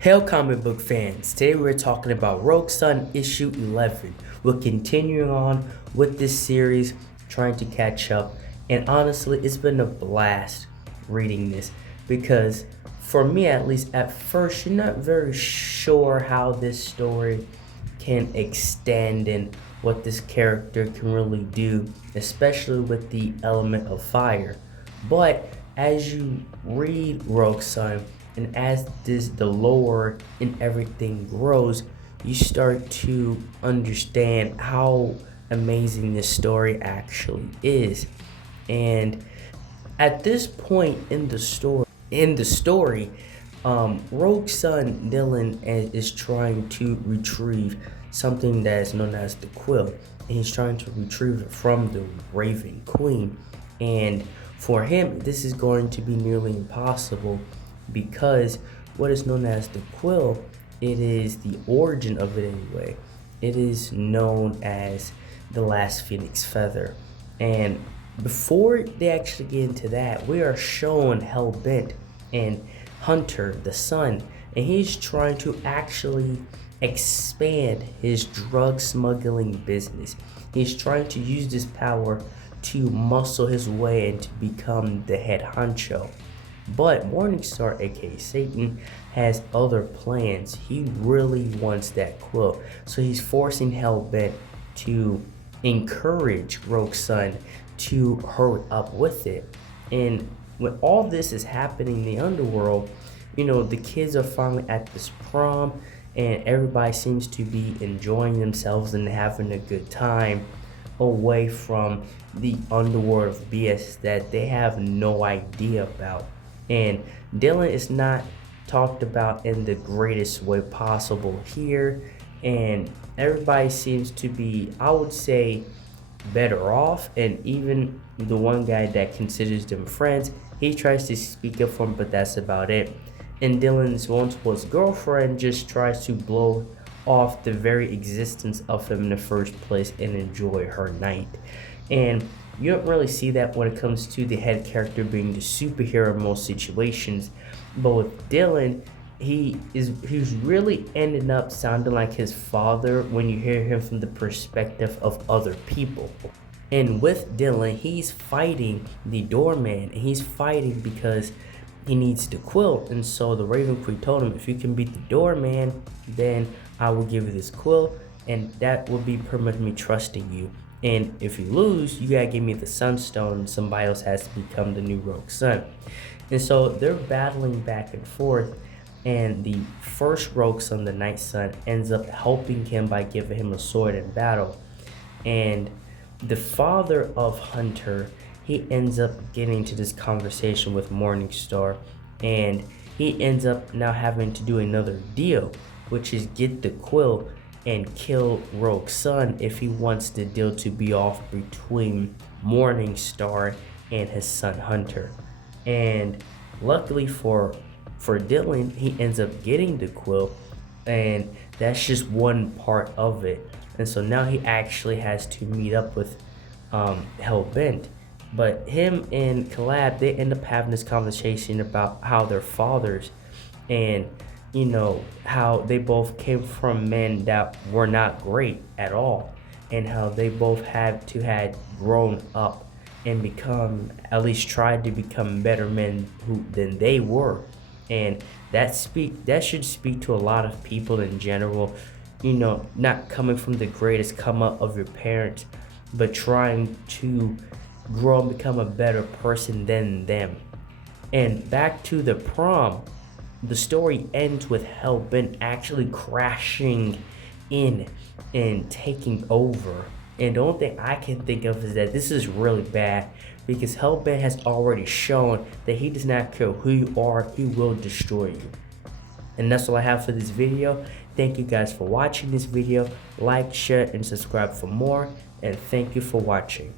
Hail comic book fans, today we're talking about Rogue Sun issue 11. We're continuing on with this series, trying to catch up, and honestly it's been a blast reading this because for me at least at first you're not very sure how this story can extend and what this character can really do, especially with the element of fire. But as you read Rogue Sun, and as the lore and everything grows, you start to understand how amazing this story actually is. And at this point in the story, Rogue Sun Dylan is trying to retrieve something that is known as the quill, and he's trying to retrieve it from the Raven Queen. And for him, this is going to be nearly impossible because what is known as the quill, it is the origin of it anyway. It is known as the last phoenix feather. And before they actually get into that, we are shown Hellbent and Hunter, the son, and he's trying to actually expand his drug smuggling business. He's trying to use this power to muscle his way and to become the head honcho. But Morningstar, aka Satan, has other plans. He really wants that quill. So he's forcing Hellbent to encourage Rogue Sun to hurry up with it. And when all this is happening in the underworld, the kids are finally at this prom and everybody seems to be enjoying themselves and having a good time away from the underworld of BS that they have no idea about. And Dylan is not talked about in the greatest way possible here, and everybody seems to be, I would say, better off. And even the one guy that considers them friends, he tries to speak up for him, but that's about it. And Dylan's once was girlfriend just tries to blow off the very existence of him in the first place and enjoy her night. And you don't really see that when it comes to the head character being the superhero in most situations. But with Dylan, he's really ended up sounding like his father when you hear him from the perspective of other people. And with Dylan, he's fighting the doorman, and he's fighting because he needs the quill. And so the Raven Queen told him, if you can beat the doorman, then I will give you this quill, and that will be pretty much me trusting you. And if you lose, you gotta give me the Sunstone, and somebody else has to become the new Rogue Sun. And so they're battling back and forth, and the first Rogue Sun, the Night Sun, ends up helping him by giving him a sword in battle. And the father of Hunter, he ends up getting into this conversation with Morningstar, and he ends up now having to do another deal, which is get the quill and kill Rogue Sun if he wants the deal to be off between Morningstar and his son Hunter. And luckily for Dylan, he ends up getting the quill, and that's just one part of it. And so now he actually has to meet up with Hellbent. But him and Collab, they end up having this conversation about how their fathers, and how they both came from men that were not great at all, and how they both had grown up and become, at least tried to become better men than they were. And that should speak to a lot of people in general, not coming from the greatest come up of your parents, but trying to grow and become a better person than them. And back to the prom, the story ends with Hellbent actually crashing in and taking over. And the only thing I can think of is that this is really bad because Hellbent has already shown that he does not care who you are, he will destroy you. And that's all I have for this video. Thank you guys for watching this video. Like, share, and subscribe for more. And thank you for watching.